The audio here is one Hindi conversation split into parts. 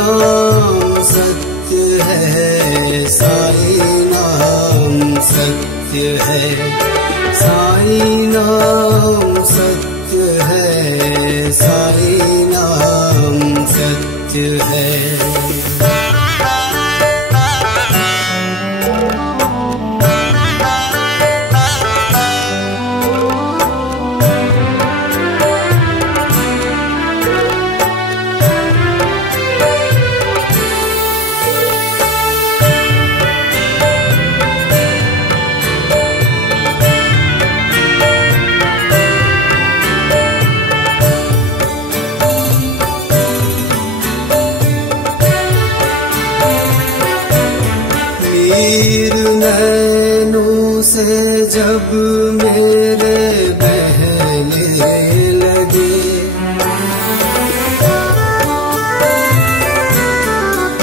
नाम सत्य है, साई नाम सत्य है, साई नाम सत्य है, साई नाम सत्य है। नीर नैनों से जब मेरे बहने लगे,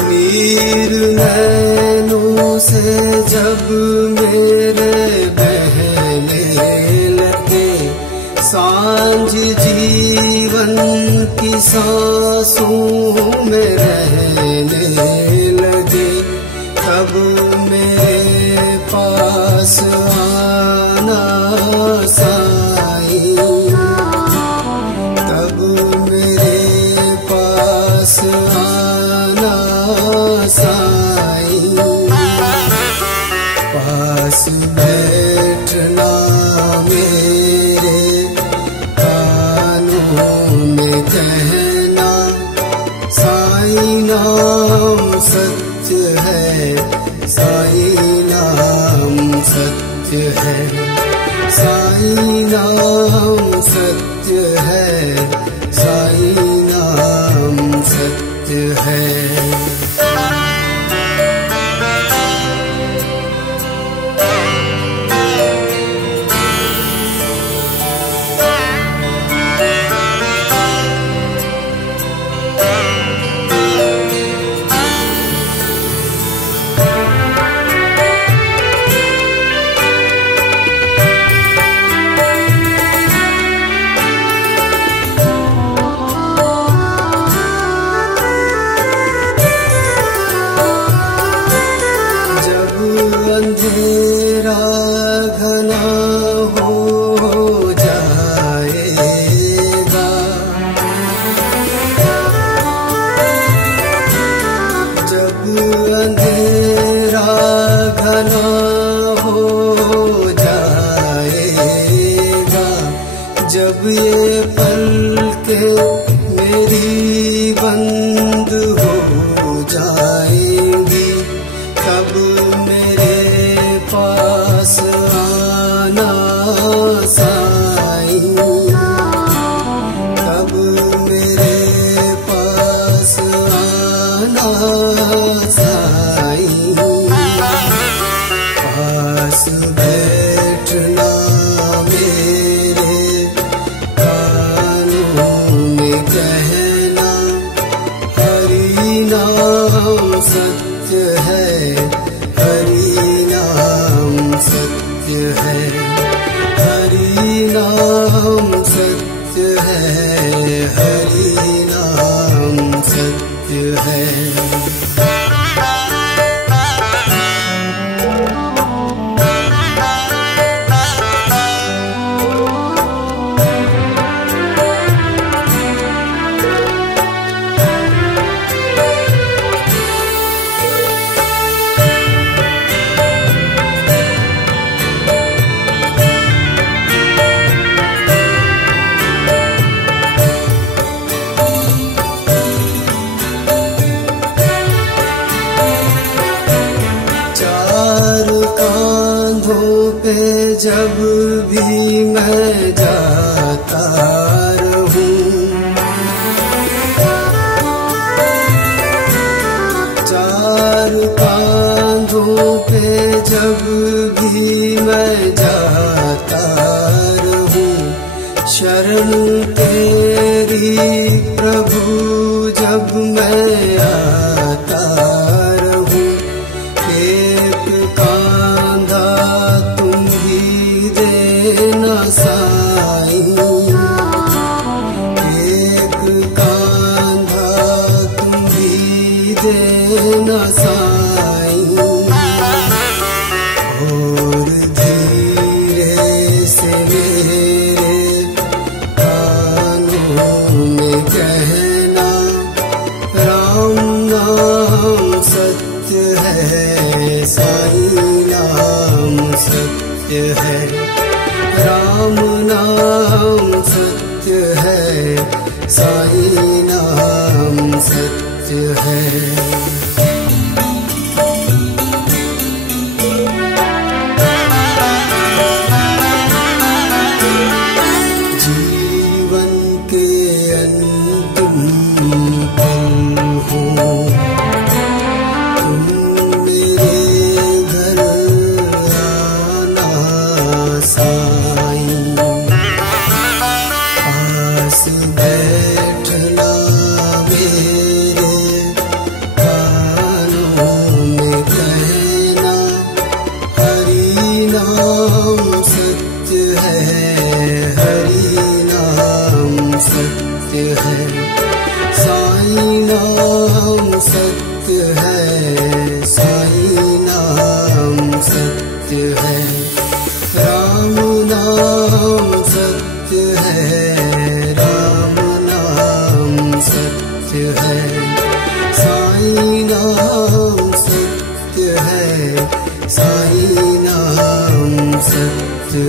नीर नैनों से जब मेरे बहने लगे, सांझ जीवन की सांसों में रहने लगे, तब मेरे पास आना साईं, तब मेरे पास आना साईं, पास बैठना मेरे कानों में कहना, साईं नाम सत्य है, साई नाम सत्य है, साई नाम सत्य है, साई नाम सत्य है। अंधेरा घना हो जाएगा, जब अंधेरा घना हो जाएगा, जब ये पलकें मेरी बंद हो जाएंगी, तब मेरे पास आना साईं, तब मेरे पास आना साईं, पास बैठना मेरे कानों में कहना, हरि नाम सत्य है, हरि नाम सत्य है, हरि नाम सत्य है, हरि नाम सत्य है। पे जब भी मैं जाता रहूं, चार कांधों पे जब भी मैं जाता रहूं, शरण तेरी प्रभु जब मैं आता रहूं, एक कांधा तुम ही देना साईं, एक कांधा तुम ही देना साईं, और धीरे से मेरे कानों में कहना, राम नाम सत्य है, साईं नाम सत्य है, राम नाम सत्य है, साईं नाम सत्य है।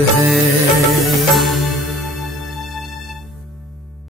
है